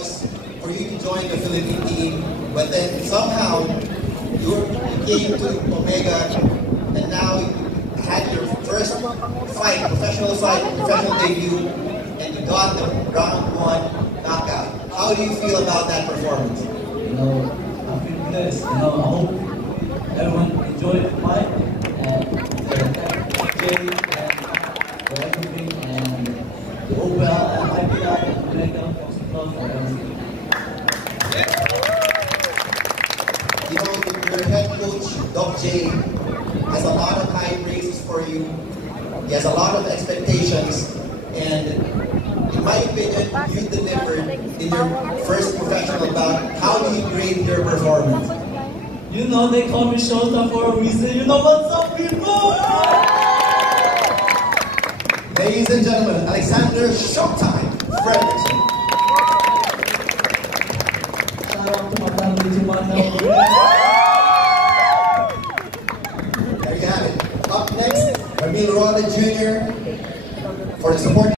was for you to join the Philippine team, but then somehow you came to Omega, and now you had your first fight, professional debut, and you got the round 1 knockout. How do you feel about that performance? I feel blessed. I hope everyone enjoyed the fight and Jay and for everything, and the overall IPI and Omega Boxing Club for everything. Your head coach, Doc J, has a lot of high praises for you. He has a lot of expectations, and in my opinion, you delivered in your first professional bout. How do you grade your performance? They call me Shota for a reason. You know what's up, people? Ladies and gentlemen, Alexander Showtime Fredrickson. There you have it. Up next, Ramil Roda Jr. for the support.